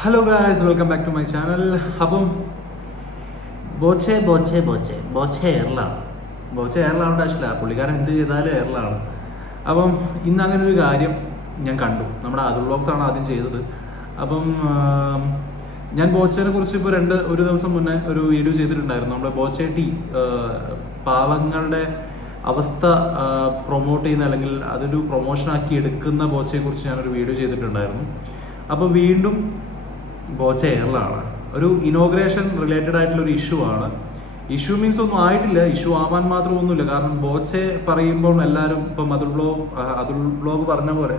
Hello guys, welcome back to my channel. അപ്പം ബോച്ചെ എയറിലാണ്. ബോച്ചെ എയറിലാവേണ്ട ആവശ്യമില്ല, പുള്ളിക്കാരൻ എന്ത് ചെയ്താലും എയറിലാണ്. അപ്പം ഇന്ന് അങ്ങനെ ഒരു കാര്യം ഞാൻ കണ്ടു. നമ്മുടെ അതുൽ വ്ളോഗ്സ് ആണ് ആദ്യം ചെയ്തത്. അപ്പം ഞാൻ ബോച്ചയെ കുറിച്ച് ഇപ്പോൾ ഒരു ദിവസം മുന്നേ ഒരു വീഡിയോ ചെയ്തിട്ടുണ്ടായിരുന്നു. നമ്മുടെ ബോച്ചെ ടീ പാവങ്ങളുടെ അവസ്ഥ പ്രൊമോട്ട് ചെയ്യുന്ന അല്ലെങ്കിൽ അതൊരു പ്രൊമോഷനാക്കി എടുക്കുന്ന ബോച്ചയെ കുറിച്ച് ഞാനൊരു വീഡിയോ ചെയ്തിട്ടുണ്ടായിരുന്നു. അപ്പോൾ വീണ്ടും ബോച്ച എയറിലാണ്. ഒരു ഇനോഗ്രേഷൻ റിലേറ്റഡ് ആയിട്ടുള്ള ഒരു ഇഷ്യൂ ആണ്. ഇഷ്യൂ മീൻസ് ഒന്നും ആയിട്ടില്ല, ഇഷ്യൂ ആവാൻ മാത്രമൊന്നുമില്ല. കാരണം ബോച്ചെ പറയുമ്പോൾ എല്ലാവരും ഇപ്പം അതുൽ വ്ളോഗ് പറഞ്ഞ പോലെ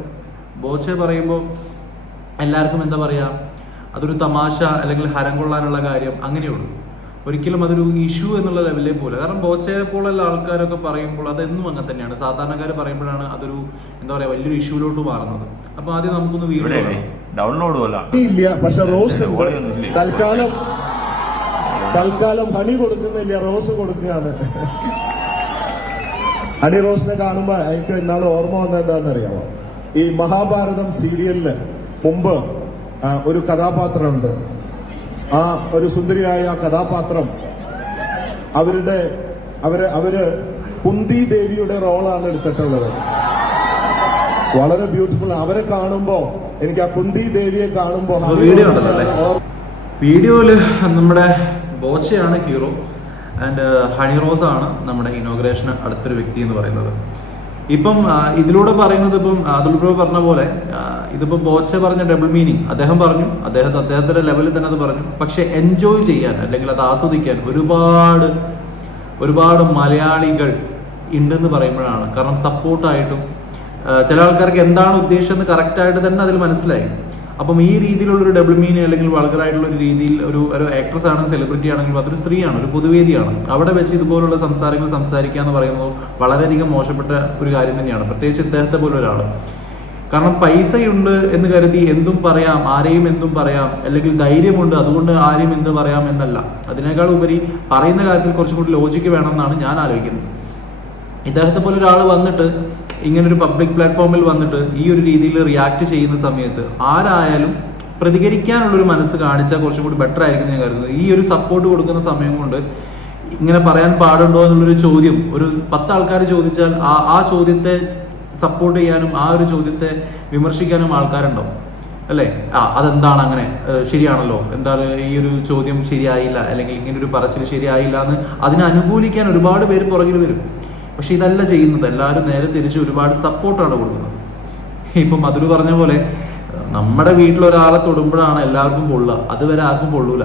ബോച്ചെ പറയുമ്പോൾ എല്ലാവർക്കും എന്താ പറയുക, അതൊരു തമാശ അല്ലെങ്കിൽ ഹരം കൊള്ളാനുള്ള കാര്യം അങ്ങനെയുള്ളൂ. ഒരിക്കലും അതൊരു ഇഷ്യൂ എന്നുള്ള ലെവലിലേ പോലെ. കാരണം ബോച്ചയെ പോലുള്ള ആൾക്കാരൊക്കെ പറയുമ്പോൾ അതെന്നും അങ്ങനെ തന്നെയാണ്. സാധാരണക്കാർ പറയുമ്പോഴാണ് അതൊരു എന്താ പറയുക വലിയൊരു ഇഷ്യൂലോട്ട് മാറുന്നത്. അപ്പോൾ ആദ്യം നമുക്കൊന്ന് വീഡിയോ ഡൗൺലോഡ് ഇല്ല, പക്ഷെ റോസ് തൽക്കാലം ഹണി കൊടുക്കുന്നില്ല, റോസ് കൊടുക്കുകയാണ്. ഹണി റോസിനെ കാണുമ്പോ എനിക്ക് ഇന്നാൾ ഓർമ്മ വന്നത് എന്താണെന്നറിയാമോ? ഈ മഹാഭാരതം സീരിയലിന് മുമ്പ് ഒരു കഥാപാത്രമുണ്ട്. ആ ഒരു സുന്ദരിയായ കഥാപാത്രം അവര് കുന്തി ദേവിയുടെ റോളാണ് എടുത്തിട്ടുള്ളത്. വളരെ ബ്യൂട്ടിഫുൾ. അവരെ കാണുമ്പോ എനിക്ക് ആ കുന്തി ദേവിയെ കാണുമ്പോ വീഡിയോയില് നമ്മുടെ ബോച്ചയാണ് ഹീറോ ആൻഡ് ഹണി റോസ് ആണ് നമ്മുടെ ഇനോഗ്രേഷന് അടുത്തൊരു വ്യക്തി എന്ന് പറയുന്നത്. ഇപ്പം ഇതിലൂടെ പറയുന്നത് ഇപ്പം അതുൽ ബ്രോ പറഞ്ഞ പോലെ ഇതിപ്പോ ബോച്ച പറഞ്ഞ ഡബിൾ മീനിങ് അദ്ദേഹം പറഞ്ഞു, അദ്ദേഹത്തിന്റെ ലെവലിൽ തന്നെ അത് പറഞ്ഞു. പക്ഷെ എൻജോയ് ചെയ്യാൻ അല്ലെങ്കിൽ അത് ആസ്വദിക്കാൻ ഒരുപാട് മലയാളികൾ ഉണ്ടെന്ന് പറയുമ്പോഴാണ്. കാരണം സപ്പോർട്ടായിട്ടും ചില ആൾക്കാർക്ക് എന്താണ് ഉദ്ദേശിച്ചത് കറക്റ്റായിട്ട് തന്നെ അതിൽ മനസ്സിലായി. അപ്പം ഈ രീതിയിലുള്ളൊരു ഡബിൾ മീനിങ് അല്ലെങ്കിൽ വൾഗറായിട്ടുള്ള ഒരു രീതിയിൽ ഒരു ആക്ട്രസ് ആണ്, സെലിബ്രിറ്റി ആണെങ്കിലും അതൊരു സ്ത്രീയാണ്, ഒരു പൊതുവേദിയാണ്. അവിടെ വെച്ച് ഇതുപോലുള്ള സംസാരങ്ങൾ സംസാരിക്കുക എന്ന് പറയുന്നത് വളരെയധികം മോശപ്പെട്ട ഒരു കാര്യം തന്നെയാണ്, പ്രത്യേകിച്ച് ഇദ്ദേഹത്തെ പോലെ ഒരാൾ. കാരണം പൈസയുണ്ട് എന്ന് കരുതി എന്തും പറയാം, ആരെയും എന്തും പറയാം, അല്ലെങ്കിൽ ധൈര്യമുണ്ട് അതുകൊണ്ട് ആരെയും എന്ത് പറയാം എന്നല്ല. അതിനേക്കാൾ ഉപരി പറയുന്ന കാര്യത്തിൽ കുറച്ചും കൂടി ലോജിക്ക് വേണമെന്നാണ് ഞാൻ ആലോചിക്കുന്നത്. ഇദ്ദേഹത്തെ പോലെ ഒരാൾ വന്നിട്ട് ഇങ്ങനൊരു പബ്ലിക് പ്ലാറ്റ്ഫോമിൽ വന്നിട്ട് ഈ ഒരു രീതിയിൽ റിയാക്ട് ചെയ്യുന്ന സമയത്ത് ആരായാലും പ്രതികരിക്കാനുള്ളൊരു മനസ്സ് കാണിച്ചാൽ കുറച്ചും കൂടി ബെറ്റർ ആയിരിക്കും ഞാൻ കരുതുന്നത്. ഈ ഒരു സപ്പോർട്ട് കൊടുക്കുന്ന സമയം കൊണ്ട് ഇങ്ങനെ പറയാൻ പാടുണ്ടോ എന്നുള്ളൊരു ചോദ്യം ഒരു 10 ആൾക്കാർ ചോദിച്ചാൽ ആ ചോദ്യത്തെ സപ്പോർട്ട് ചെയ്യാനും ആ ഒരു ചോദ്യത്തെ വിമർശിക്കാനും ആൾക്കാരുണ്ടാവും, അല്ലേ? അതെന്താണ് അങ്ങനെ, ശരിയാണല്ലോ, എന്താണ് ഈ ഒരു ചോദ്യം ശരിയായില്ല അല്ലെങ്കിൽ ഇങ്ങനെ ഒരു പറച്ചിൽ ശരിയായില്ല എന്ന് അതിനെ അനുകൂലിക്കാൻ ഒരുപാട് പേര് പുറകിൽ വരും. പക്ഷെ ഇതല്ല ചെയ്യുന്നത്. എല്ലാവരും നേരെ തിരിച്ച് ഒരുപാട് സപ്പോർട്ടാണ് കൊടുക്കുന്നത്. ഇപ്പം മധുര പറഞ്ഞ പോലെ നമ്മുടെ വീട്ടിലൊരാളെ തൊടുമ്പോഴാണ് എല്ലാവർക്കും പൊള്ളുക, അതുവരെ ആർക്കും പൊള്ളൂല.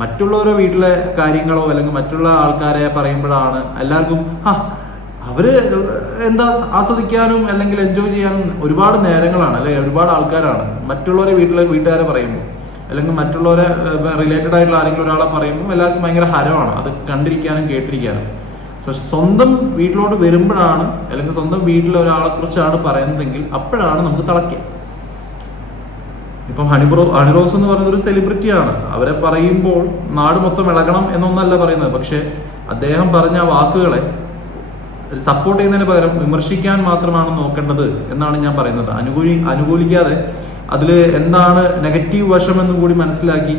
മറ്റുള്ളവരുടെ വീട്ടിലെ കാര്യങ്ങളോ അല്ലെങ്കിൽ മറ്റുള്ള ആൾക്കാരെ പറയുമ്പോഴാണ് എല്ലാവർക്കും അവര് എന്താ ആസ്വദിക്കാനും അല്ലെങ്കിൽ എൻജോയ് ചെയ്യാനും ഒരുപാട് നേരങ്ങളാണ് അല്ലെങ്കിൽ ഒരുപാട് ആൾക്കാരാണ്. മറ്റുള്ളവരെ വീട്ടുകാരെ പറയുമ്പോൾ അല്ലെങ്കിൽ മറ്റുള്ളവരെ റിലേറ്റഡ് ആയിട്ടുള്ള ആരെങ്കിലും ഒരാളെ പറയുമ്പോൾ എല്ലാവർക്കും ഭയങ്കര ഹരമാണ് അത് കണ്ടിരിക്കാനും കേട്ടിരിക്കാനും. പക്ഷെ സ്വന്തം വീട്ടിലോട്ട് വരുമ്പോഴാണ് അല്ലെങ്കിൽ സ്വന്തം വീട്ടിലെ ഒരാളെ കുറിച്ചാണ് പറയുന്നതെങ്കിൽ അപ്പോഴാണ് നമുക്ക് തളയ്ക്കുക. ഇപ്പം ഹണി റോസ് എന്ന് പറയുന്നത് ഒരു സെലിബ്രിറ്റിയാണ്. അവരെ പറയുമ്പോൾ നാട് മൊത്തം ഇളകണം എന്നൊന്നല്ല പറയുന്നത്. പക്ഷെ അദ്ദേഹം പറഞ്ഞ വാക്കുകളെ സപ്പോർട്ട് ചെയ്യുന്നതിന് പകരം വിമർശിക്കാൻ മാത്രമാണ് നോക്കേണ്ടത് എന്നാണ് ഞാൻ പറയുന്നത്. അനുകൂലിക്കാതെ അതിൽ എന്താണ് നെഗറ്റീവ് വശമെന്നും കൂടി മനസ്സിലാക്കി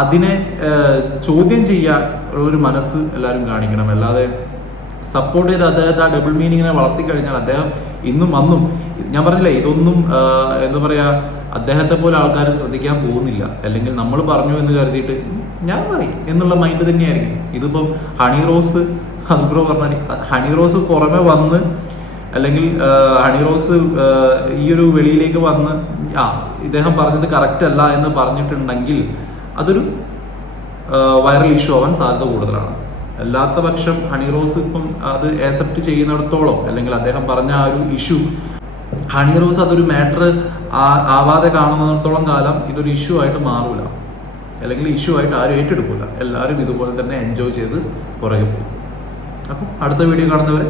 അതിനെ ചോദ്യം ചെയ്യാൻ ഉള്ളൊരു മനസ്സ് എല്ലാവരും കാണിക്കണം. അല്ലാതെ സപ്പോർട്ട് ചെയ്ത് അദ്ദേഹത്തെ ആ ഡബിൾ മീനിങ്ങിനെ വളർത്തിക്കഴിഞ്ഞാൽ അദ്ദേഹം ഇന്നും അന്നും ഞാൻ പറഞ്ഞില്ലേ, ഇതൊന്നും എന്താ പറയുക, അദ്ദേഹത്തെ പോലെ ആൾക്കാർ ശ്രദ്ധിക്കാൻ പോകുന്നില്ല. അല്ലെങ്കിൽ നമ്മൾ പറഞ്ഞു എന്ന് കരുതിയിട്ട് ഞാൻ പറയും എന്നുള്ള മൈൻഡ് തന്നെയായിരിക്കും. ഇതിപ്പം ഹണി റോസ് അതുബ്രോ പറഞ്ഞാൽ ഹണി റോസ് പുറമെ വന്ന് അല്ലെങ്കിൽ ഹണി റോസ് ഈ ഒരു വെളിയിലേക്ക് വന്ന് ഇദ്ദേഹം പറഞ്ഞത് കറക്റ്റ് അല്ല എന്ന് പറഞ്ഞിട്ടുണ്ടെങ്കിൽ അതൊരു വൈറൽ ഇഷ്യൂ ആവാൻ സാധ്യത കൂടുതലാണ്. അല്ലാത്ത പക്ഷം ഹണി റോസ് ഇപ്പം അത് ആക്സെപ്റ്റ് ചെയ്യുന്നിടത്തോളം അല്ലെങ്കിൽ അദ്ദേഹം പറഞ്ഞ ആ ഒരു ഇഷ്യൂ ഹണി റോസ് അതൊരു മാറ്റർ ആവാതെ കാണുന്നിടത്തോളം കാലം ഇതൊരു ഇഷ്യൂ ആയിട്ട് മാറൂല, അല്ലെങ്കിൽ ഇഷ്യൂ ആയിട്ട് ആരും ഏറ്റെടുക്കൂല. എല്ലാവരും ഇതുപോലെ തന്നെ എൻജോയ് ചെയ്ത് പുറകെ പോകും. അപ്പം അടുത്ത വീഡിയോ കാണുന്നവരെ